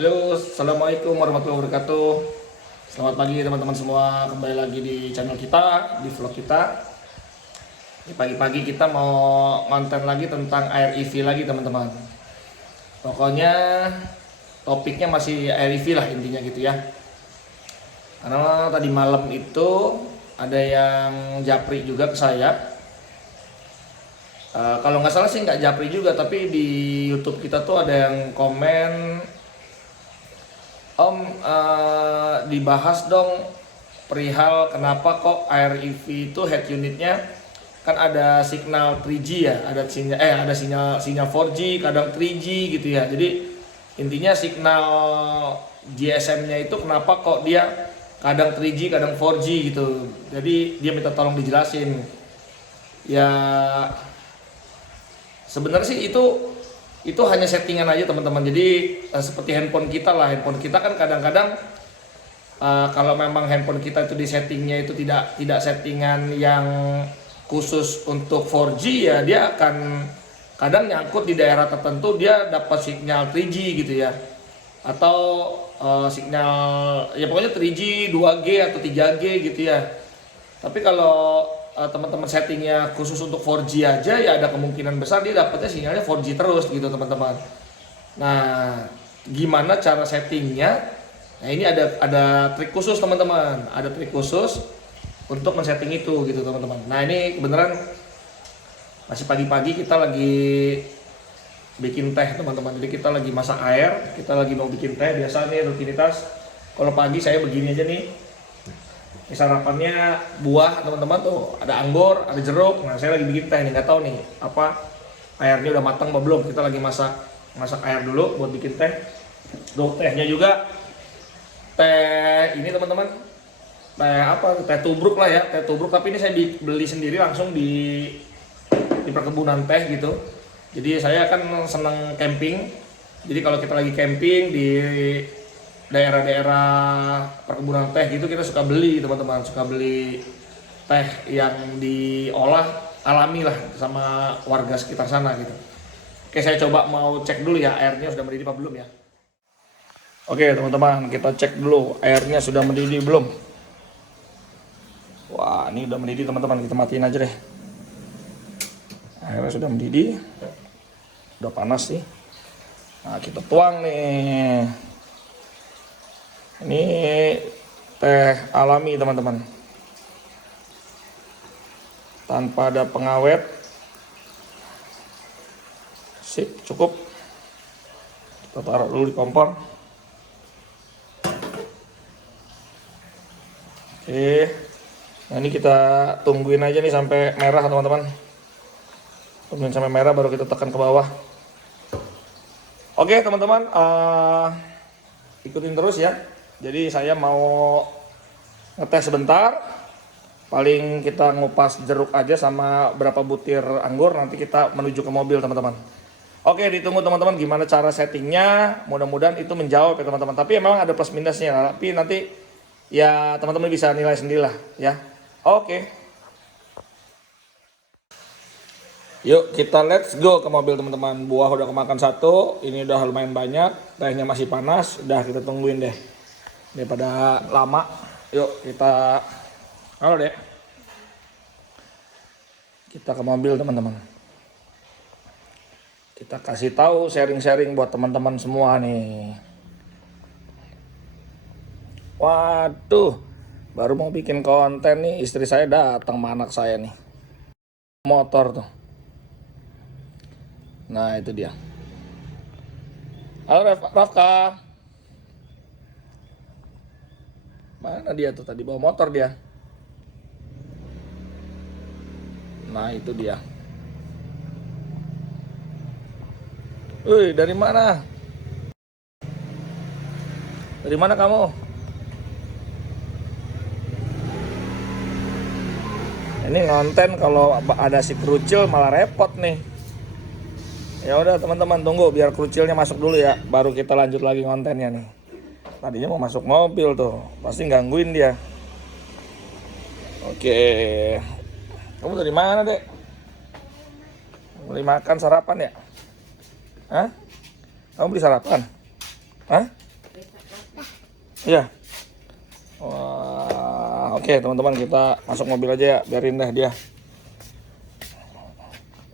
Halo, assalamualaikum warahmatullahi wabarakatuh. Selamat pagi teman-teman semua, kembali lagi di channel kita, di vlog kita. Di pagi-pagi kita mau konten lagi tentang air EV lagi teman-teman. Pokoknya topiknya masih air EV lah intinya gitu ya. Karena tadi malam itu ada yang japri juga ke saya. Kalau nggak salah sih nggak japri juga, tapi di YouTube kita tuh ada yang komen, Om, dibahas dong perihal kenapa kok Air EV itu head unitnya kan ada signal 3G ya, ada sinyal 4G, kadang 3G gitu ya. Jadi intinya signal GSM-nya itu kenapa kok dia kadang 3G, kadang 4G gitu. Jadi dia minta tolong dijelasin. Ya sebenarnya sih itu hanya settingan aja teman-teman. Jadi seperti handphone kita lah, handphone kita kan kadang-kadang kalau memang handphone kita itu di settingnya itu tidak settingan yang khusus untuk 4G, ya dia akan kadang nyangkut di daerah tertentu, dia dapat sinyal 3G gitu ya, atau sinyal ya pokoknya 3G, 2G atau 3G gitu ya. Tapi kalau teman-teman settingnya khusus untuk 4G aja, ya ada kemungkinan besar dia dapatnya sinyalnya 4G terus gitu teman-teman. Nah, gimana cara settingnya? Nah, ini ada trik khusus teman-teman, ada trik khusus untuk men-setting itu gitu teman-teman. Nah, ini kebenaran masih pagi-pagi kita lagi bikin teh teman-teman. Jadi kita lagi masak air, kita lagi mau bikin teh. Biasa nih rutinitas kalau pagi saya begini aja nih. Ini sarapannya buah teman-teman, tuh ada anggur, ada jeruk. Nah, saya lagi bikin teh nih, nggak tahu nih apa airnya udah matang apa belum. Kita lagi masak air dulu buat bikin teh. Tuh tehnya juga teh ini teman-teman, teh tubruk lah ya, teh tubruk, tapi ini saya beli sendiri langsung di perkebunan teh gitu. Jadi saya kan seneng camping, jadi kalau kita lagi camping di daerah-daerah perkebunan teh gitu, kita suka beli teman-teman, suka beli teh yang diolah alami lah sama warga sekitar sana gitu. Oke, saya coba mau cek dulu ya airnya sudah mendidih apa belum ya. Oke teman-teman, kita cek dulu airnya sudah mendidih belum. Wah, ini udah mendidih teman-teman, kita matiin aja deh. Airnya sudah mendidih, udah panas sih. Nah, kita tuang nih. Ini teh alami teman-teman, tanpa ada pengawet. Sip, cukup. Kita taruh dulu di kompor. Oke, nah ini kita tungguin aja nih sampai merah teman-teman. Tungguin sampai merah baru kita tekan ke bawah. Oke teman-teman, ikutin terus ya. Jadi saya mau ngetes sebentar. Paling kita ngupas jeruk aja sama berapa butir anggur. Nanti kita menuju ke mobil teman-teman. Oke, ditunggu teman-teman gimana cara settingnya. Mudah-mudahan itu menjawab ya teman-teman. Tapi memang ada plus minusnya. Tapi nanti ya teman-teman bisa nilai sendirilah ya. Oke. Yuk kita let's go ke mobil teman-teman. Buah udah kemakan satu. Ini udah lumayan banyak. Tehnya masih panas. Udah kita tungguin deh. Daripada lama. Yuk kita, halo deh, kita ke mobil teman-teman. Kita kasih tahu, sharing-sharing buat teman-teman semua nih. Waduh, baru mau bikin konten nih, istri saya datang sama anak saya nih, motor tuh. Nah itu dia. Halo Rafka. Mana dia tuh, tadi bawa motor dia. Nah itu dia. Wih, dari mana? Dari mana kamu? Ini ngonten kalau ada si kerucil malah repot nih. Ya udah teman-teman, tunggu biar kerucilnya masuk dulu ya, baru kita lanjut lagi kontennya nih. Tadinya mau masuk mobil tuh, pasti gangguin dia. Oke, kamu dari mana dek? Beli makan sarapan ya? Hah? Kamu beli sarapan? Hah? Iya. Wah, oke teman-teman, kita masuk mobil aja ya, biarin deh dia.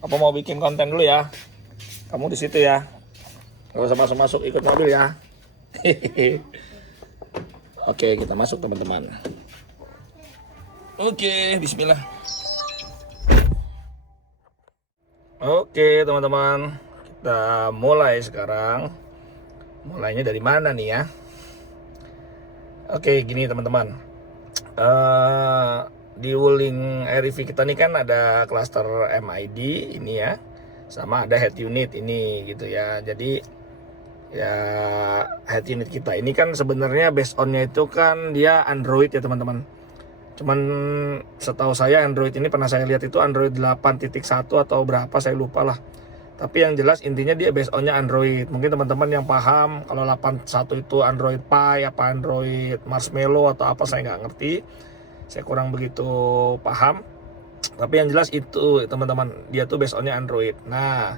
Apa mau bikin konten dulu ya? Kamu di situ ya. Gak usah masuk-masuk, ikut mobil ya. Oke, kita masuk teman-teman. Oke, bismillah. Oke teman-teman, kita mulai sekarang. Mulainya dari mana nih ya? Oke, gini teman-teman. Di Wuling REV kita nih kan ada cluster MID ini ya, sama ada head unit ini gitu ya. Jadi ya head unit kita ini kan sebenarnya based on-nya itu kan dia Android ya teman-teman. Cuman setahu saya Android ini pernah saya lihat itu Android 8.1 atau berapa saya lupa lah. Tapi yang jelas intinya dia based on-nya Android. Mungkin teman-teman yang paham kalau 8.1 itu Android Pie apa Android Marshmallow atau apa saya nggak ngerti. Saya kurang begitu paham. Tapi yang jelas itu teman-teman, dia tuh based on-nya Android. Nah,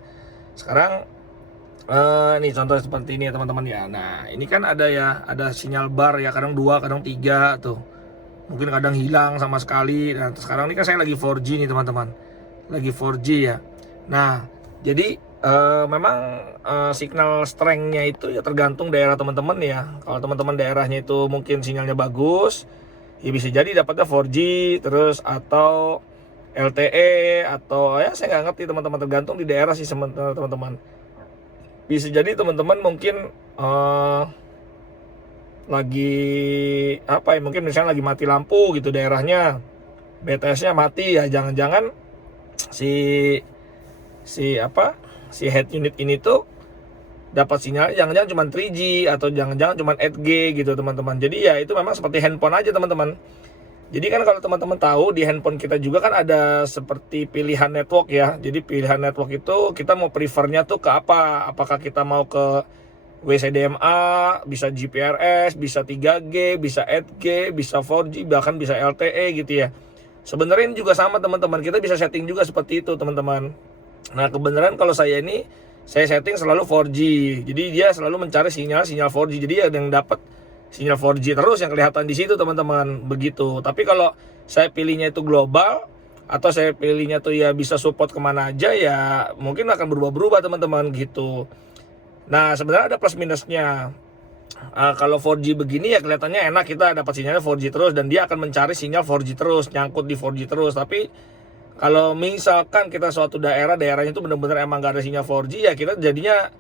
sekarang ini contoh seperti ini ya teman-teman ya. Nah, ini kan ada ya, ada sinyal bar ya, kadang 2, kadang 3 tuh. Mungkin kadang hilang sama sekali. Nah, sekarang ini kan saya lagi 4G nih teman-teman. Lagi 4G ya. Nah, jadi memang signal strength-nya itu ya tergantung daerah teman-teman ya. Kalau teman-teman daerahnya itu mungkin sinyalnya bagus, ya bisa jadi dapatnya 4G terus atau LTE atau ya saya nggak ngerti teman-teman, tergantung di daerah sih teman-teman. Bisa jadi teman-teman mungkin lagi apa ya, mungkin misalnya lagi mati lampu gitu daerahnya, BTS-nya mati ya, jangan-jangan si head unit ini tuh dapat sinyal jangan-jangan cuma 3G atau jangan-jangan cuma 8G gitu teman-teman. Jadi ya itu memang seperti handphone aja teman-teman. Jadi kan kalau teman-teman tahu di handphone kita juga kan ada seperti pilihan network ya. Jadi pilihan network itu kita mau prefernya tuh ke apa? Apakah kita mau ke WCDMA, bisa GPRS, bisa 3G, bisa 8G, bisa 4G, bahkan bisa LTE gitu ya. Sebenarnya ini juga sama teman-teman, kita bisa setting juga seperti itu teman-teman. Nah kebenaran kalau saya ini, saya setting selalu 4G. Jadi dia selalu mencari sinyal 4G. Jadi ada yang dapat sinyal 4G terus yang kelihatan di situ teman-teman, begitu. Tapi kalau saya pilihnya itu global, atau saya pilihnya tuh ya bisa support kemana aja, ya mungkin akan berubah-berubah teman-teman gitu. Nah sebenarnya ada plus minusnya. Kalau 4G begini ya kelihatannya enak, kita dapat sinyalnya 4G terus dan dia akan mencari sinyal 4G terus, nyangkut di 4G terus. Tapi kalau misalkan kita suatu daerahnya itu benar-benar emang gak ada sinyal 4G, ya kita jadinya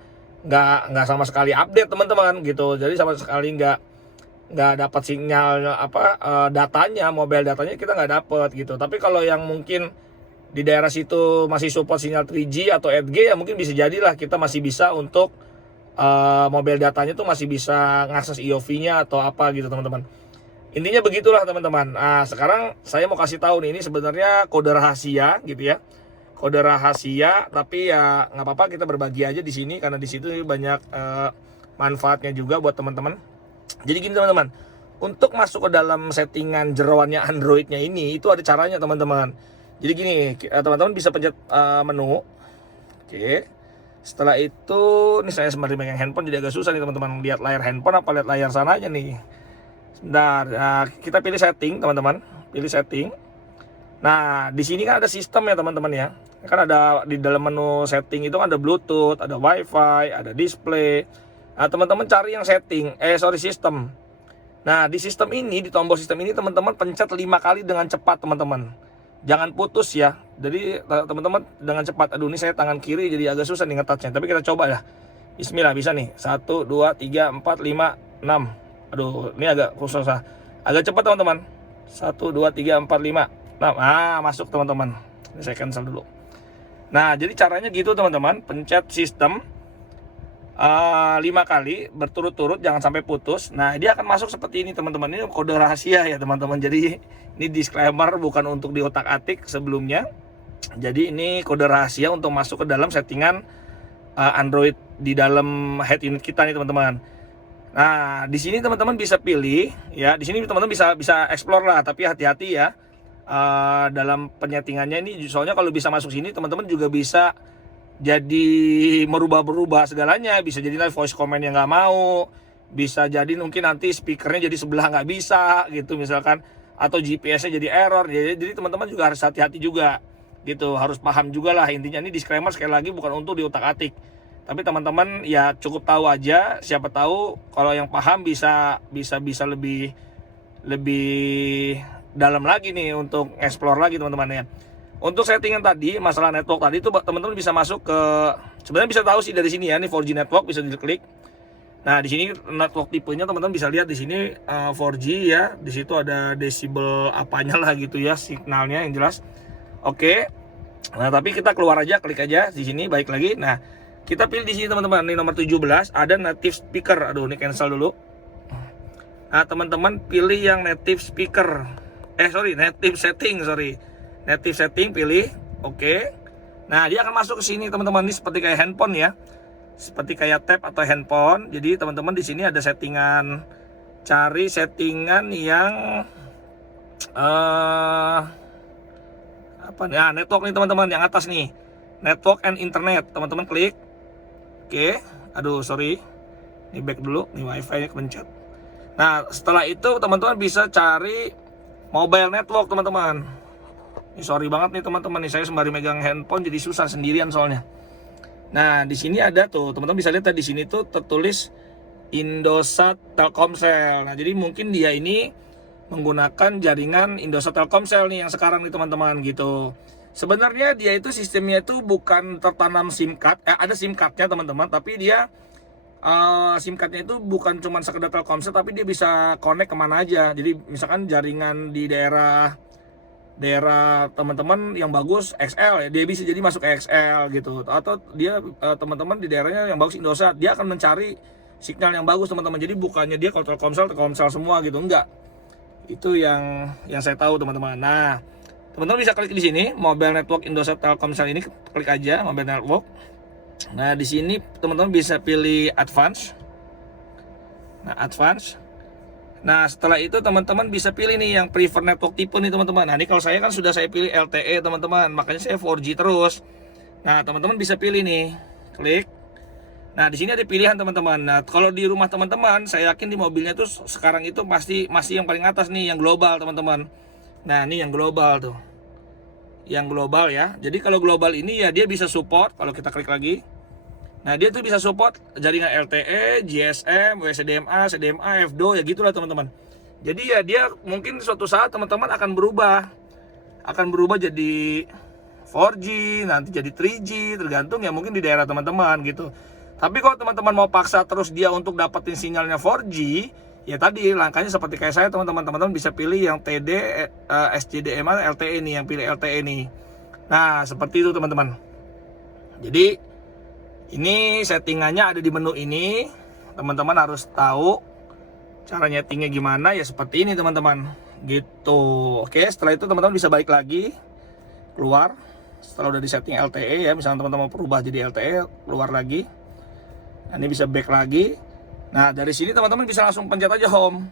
nggak sama sekali update teman-teman gitu. Jadi sama sekali nggak dapat sinyal datanya, mobile datanya kita nggak dapat gitu. Tapi kalau yang mungkin di daerah situ masih support sinyal 3G atau 8G, ya mungkin bisa jadilah kita masih bisa untuk mobile datanya tuh masih bisa ngakses IOV-nya atau apa gitu teman-teman. Intinya begitulah teman-teman. Nah sekarang saya mau kasih tahu nih, ini sebenarnya kode rahasia gitu ya, kode rahasia. Tapi ya nggak apa-apa, kita berbagi aja di sini karena di situ banyak manfaatnya juga buat teman-teman. Jadi gini teman-teman, untuk masuk ke dalam settingan jeroannya Androidnya ini itu ada caranya teman-teman. Jadi gini, teman-teman bisa pencet menu. Oke. Setelah itu, nih saya sembari megang handphone jadi agak susah nih teman-teman, lihat layar handphone apa lihat layar sananya nih. Sebentar, kita pilih setting teman-teman, pilih setting. Nah di sini kan ada sistem ya teman-teman ya. Kan ada di dalam menu setting itu ada Bluetooth, ada WiFi, ada display. Nah teman-teman cari yang setting, sistem. Nah di sistem ini, di tombol sistem ini teman-teman pencet 5 kali dengan cepat teman-teman. Jangan putus ya. Jadi teman-teman dengan cepat. Aduh ini saya tangan kiri jadi agak susah nih nge-touchnya. Tapi kita coba ya. Bismillah, bisa nih. 1, 2, 3, 4, 5, 6. Aduh ini agak susah. Agak cepat teman-teman. 1, 2, 3, 4, 5, 6. Masuk teman-teman. Ini saya cancel dulu. Nah jadi caranya gitu teman-teman. Pencet sistem 5 kali berturut-turut, jangan sampai putus. Nah dia akan masuk seperti ini teman-teman. Ini kode rahasia ya teman-teman. Jadi ini disclaimer, bukan untuk diotak-atik sebelumnya. Jadi ini kode rahasia untuk masuk ke dalam settingan Android di dalam head unit kita nih teman-teman. Nah di sini teman-teman bisa pilih ya. Di sini teman-teman bisa explore lah, tapi hati-hati ya dalam penyetingannya ini. Soalnya kalau bisa masuk sini teman-teman juga bisa jadi merubah-berubah segalanya. Bisa jadi voice comment yang nggak mau, Bisa jadi mungkin nanti speakernya jadi sebelah nggak bisa gitu misalkan, atau GPS-nya jadi error. Jadi teman-teman juga harus hati-hati juga gitu, harus paham juga lah. Intinya ini disclaimer sekali lagi bukan untuk diutak-atik, tapi teman-teman ya cukup tahu aja, siapa tahu kalau yang paham bisa lebih dalam lagi nih untuk explore lagi teman-teman ya. Untuk settingan tadi, masalah network tadi itu teman-teman bisa masuk ke, sebenarnya bisa tahu sih dari sini ya, ini 4G network bisa diklik. Nah, di sini network tipenya teman-teman bisa lihat di sini 4G ya. Di situ ada desibel apanya lah gitu ya, signalnya yang jelas. Oke. Nah, tapi kita keluar aja, klik aja di sini, balik lagi. Nah, kita pilih di sini teman-teman, ini nomor 17 ada native speaker. Aduh, ini cancel dulu. Nah, teman-teman pilih yang native speaker. Native setting, Native setting pilih. Oke. Nah, dia akan masuk ke sini teman-teman. Ini seperti kayak handphone ya. Seperti kayak tab atau handphone. Jadi teman-teman di sini ada settingan, cari settingan yang apa nih? Nah, network nih teman-teman, yang atas nih. Network and internet. Teman-teman klik. Oke. Aduh, sorry. Ini back dulu. Ini wifi-nya kepencet. Nah, setelah itu teman-teman bisa cari mobile network teman-teman. Ini sorry banget nih teman-teman, nih saya sembari megang handphone jadi susah sendirian soalnya. Nah, di sini ada tuh, teman-teman bisa lihat di sini tuh tertulis Indosat Telkomsel. Nah, jadi mungkin dia ini menggunakan jaringan Indosat Telkomsel nih yang sekarang nih teman-teman gitu. Sebenarnya dia itu sistemnya itu bukan tertanam SIM card, ada SIM cardnya teman-teman, tapi dia SIM cardnya itu bukan cuma sekedar Telkomsel, tapi dia bisa connect kemana aja. Jadi misalkan jaringan di daerah teman-teman yang bagus XL ya, dia bisa jadi masuk ke XL gitu, atau dia teman-teman di daerahnya yang bagus Indosat, dia akan mencari signal yang bagus teman-teman. Jadi bukannya dia kalau Telkomsel semua gitu, enggak. Itu yang saya tahu teman-teman. Nah, teman-teman bisa klik di sini mobile network Indosat Telkomsel, ini klik aja mobile network. Nah, di sini teman-teman bisa pilih advance. Nah, setelah itu teman-teman bisa pilih nih yang prefer network tipe nih teman-teman. Nah, ini kalau saya kan sudah saya pilih LTE teman-teman, makanya saya 4G terus. Nah, teman-teman bisa pilih nih, klik. Nah, di sini ada pilihan teman-teman. Nah, kalau di rumah teman-teman, saya yakin di mobilnya tuh sekarang itu pasti masih yang paling atas nih, yang global teman-teman. Nah, ini yang global tuh, yang global ya. Jadi kalau global ini ya dia bisa support, kalau kita klik lagi. Nah, dia tuh bisa support jaringan LTE, GSM, WCDMA, CDMA, FDO ya gitulah teman-teman. Jadi ya dia mungkin suatu saat teman-teman akan berubah jadi 4G, nanti jadi 3G, tergantung ya mungkin di daerah teman-teman gitu. Tapi kalau teman-teman mau paksa terus dia untuk dapetin sinyalnya 4G, ya tadi langkahnya seperti kayak saya teman-teman bisa pilih yang TD, SCDMA, LTE nih, yang pilih LTE nih. Nah, seperti itu teman-teman. Jadi ini settingannya ada di menu ini. Teman-teman harus tahu cara nyetingnya gimana ya, seperti ini teman-teman. Gitu. Oke, setelah itu teman-teman bisa balik lagi, keluar. Setelah udah di setting LTE ya, misalnya teman-teman mau berubah jadi LTE, keluar lagi. Nah, ini bisa back lagi. Nah, dari sini teman-teman bisa langsung pencet aja home.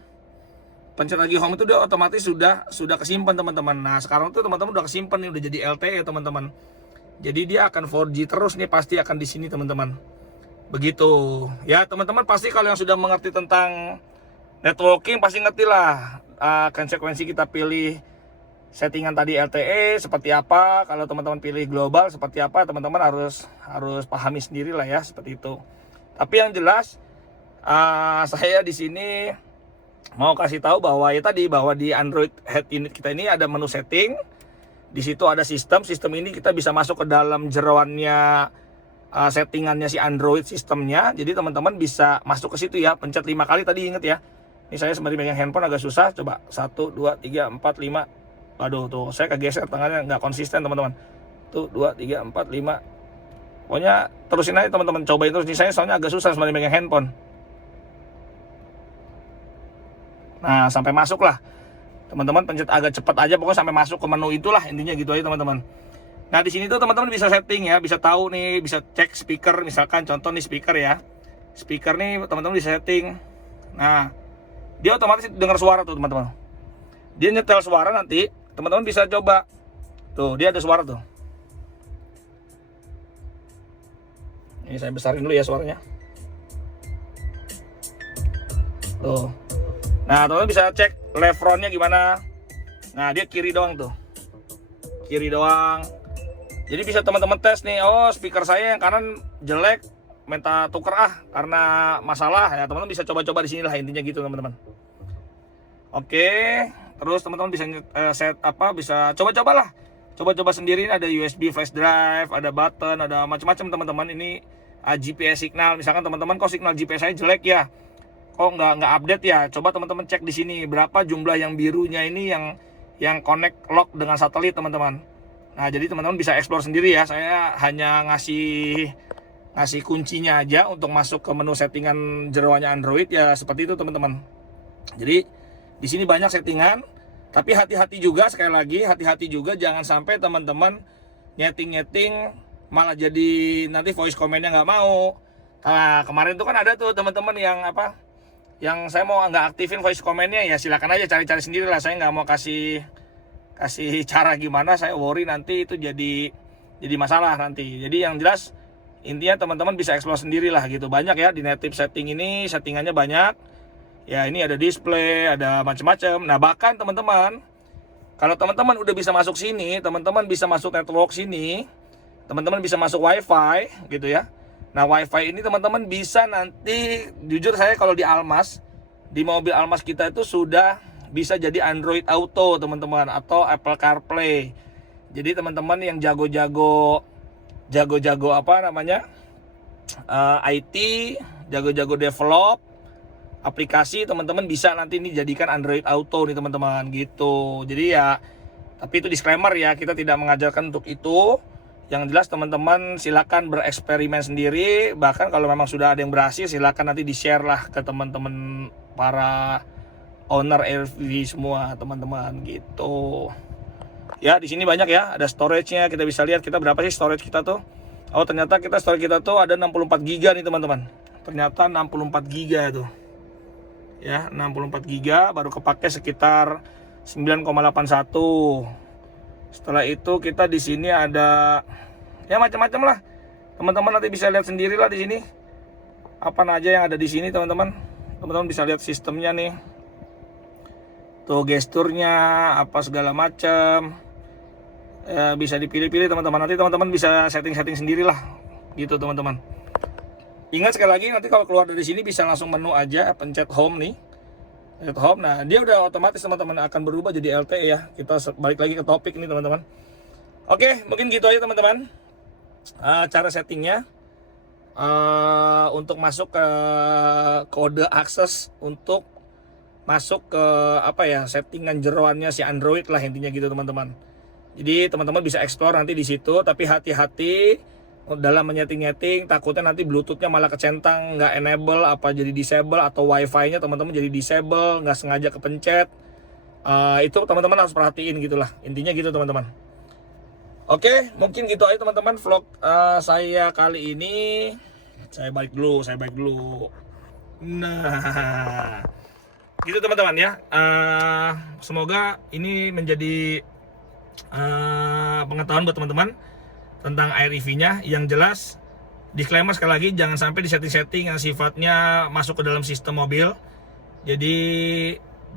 Pencet lagi home itu dia otomatis sudah kesimpan teman-teman. Nah, sekarang tuh teman-teman udah kesimpan nih, udah jadi LTE teman-teman. Jadi dia akan 4G terus nih, pasti akan di sini teman-teman. Begitu. Ya, teman-teman pasti kalau yang sudah mengerti tentang networking pasti ngerti lah konsekuensi kita pilih settingan tadi LTE seperti apa. Kalau teman-teman pilih global seperti apa, teman-teman harus pahami sendiri lah ya, seperti itu. Tapi yang jelas saya di sini mau kasih tahu bahwa ya tadi, bahwa di Android head unit kita ini ada menu setting. Di situ ada sistem ini kita bisa masuk ke dalam jeroannya settingannya si Android sistemnya. Jadi teman-teman bisa masuk ke situ ya, pencet 5 kali tadi, inget ya. Ini saya sembari megang handphone agak susah, coba 1, 2, 3, 4, 5. Waduh tuh, saya kegeser tangannya, nggak konsisten teman-teman. Tuh 2, 3, 4, 5. Pokoknya terusin aja teman-teman, cobain terus. Ini saya soalnya agak susah sembari megang handphone. Nah, sampai masuk lah. Teman-teman pencet agak cepat aja, pokoknya sampai masuk ke menu itulah, intinya gitu aja teman-teman. Nah, di sini tuh teman-teman bisa setting ya, bisa tahu nih, bisa cek speaker, misalkan contoh nih speaker ya. Speaker nih teman-teman bisa setting. Nah, dia otomatis dengar suara tuh teman-teman. Dia nyetel suara nanti, teman-teman bisa coba. Tuh, dia ada suara tuh. Ini saya besarin dulu ya suaranya. Tuh. Nah, teman-teman bisa cek left frontnya gimana. Nah, dia kiri doang tuh. Kiri doang. Jadi bisa teman-teman tes nih, oh speaker saya yang kanan jelek, minta tuker karena masalah ya. Teman-teman bisa coba-coba di sini lah, intinya gitu teman-teman. Oke, terus teman-teman bisa bisa coba-cobalah. Coba-coba sendiri, ada USB flash drive, ada button, ada macam-macam teman-teman. Ini GPS signal, misalkan teman-teman kok signal GPS saya jelek ya, kok nggak update ya, coba teman-teman cek di sini berapa jumlah yang birunya ini yang connect lock dengan satelit teman-teman. Nah, jadi teman-teman bisa explore sendiri ya. Saya hanya ngasih kuncinya aja untuk masuk ke menu settingan jeroannya Android ya, seperti itu teman-teman. Jadi di sini banyak settingan, tapi hati-hati juga, sekali lagi hati-hati juga, jangan sampai teman-teman nyeting malah jadi nanti voice command-nya nggak mau. Nah, kemarin itu kan ada tuh teman-teman yang saya mau nggak aktifin voice command-nya, ya silakan aja cari-cari sendiri lah. Saya nggak mau kasih cara gimana, saya worry nanti itu jadi masalah nanti. Jadi yang jelas intinya teman-teman bisa explore sendiri lah gitu. Banyak ya di native setting ini, settingannya banyak. Ya ini ada display, ada macam-macam. Nah, bahkan teman-teman, kalau teman-teman udah bisa masuk sini, teman-teman bisa masuk network sini, teman-teman bisa masuk wifi gitu ya. Nah, wifi ini teman-teman bisa nanti, jujur saya kalau di Almas, di mobil Almas kita itu sudah bisa jadi Android Auto teman-teman, atau Apple CarPlay. Jadi teman-teman yang jago-jago IT, jago-jago develop aplikasi, teman-teman bisa nanti ini jadikan Android Auto nih teman-teman gitu. Jadi ya, tapi itu disclaimer ya, kita tidak mengajarkan untuk itu. Yang jelas teman-teman silakan bereksperimen sendiri. Bahkan kalau memang sudah ada yang berhasil, silakan nanti di-share lah ke teman-teman para owner RV semua teman-teman gitu. Ya, di sini banyak ya, ada storage-nya. Kita bisa lihat kita berapa sih storage kita tuh. Oh, ternyata storage kita tuh ada 64 GB nih teman-teman. Ternyata 64 GB tuh. Ya, 64 GB baru kepake sekitar 9,81. Setelah itu kita di sini ada ya macam-macam lah. Teman-teman nanti bisa lihat sendiri lah di sini. Apa aja yang ada di sini teman-teman. Teman-teman bisa lihat sistemnya nih. Tuh gesturnya apa segala macam. Bisa dipilih-pilih teman-teman. Nanti teman-teman bisa setting-setting sendiri lah. Gitu teman-teman. Ingat sekali lagi, nanti kalau keluar dari sini bisa langsung menu aja, pencet home nih. Pencet home. Nah, dia udah otomatis teman-teman akan berubah jadi LTE ya. Kita balik lagi ke topik nih teman-teman. Oke, mungkin gitu aja teman-teman. Cara settingnya untuk masuk ke kode akses untuk masuk ke settingan jeroannya si Android lah, intinya gitu teman-teman. Jadi teman-teman bisa explore nanti di situ, tapi hati-hati dalam menyeting-nyeting, takutnya nanti Bluetooth-nya malah kecentang, nggak enable, apa jadi disable, atau Wi-Fi-nya teman-teman jadi disable, nggak sengaja kepencet. Itu teman-teman harus perhatiin gitulah, intinya gitu teman-teman. Oke, mungkin gitu aja teman-teman vlog saya kali ini. Saya balik dulu. Nah, gitu teman-teman ya. Semoga ini menjadi pengetahuan buat teman-teman tentang AirEV-nya. Yang jelas, disclaimer sekali lagi, jangan sampai di setting-setting yang sifatnya masuk ke dalam sistem mobil. Jadi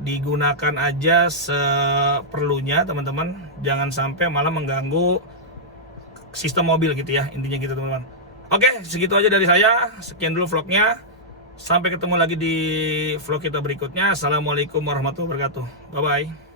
digunakan aja seperlunya teman-teman, jangan sampai malah mengganggu sistem mobil gitu ya, intinya gitu teman-teman. Oke, segitu aja dari saya. Sekian dulu vlognya, sampai ketemu lagi di vlog kita berikutnya. Assalamualaikum warahmatullahi wabarakatuh. Bye bye.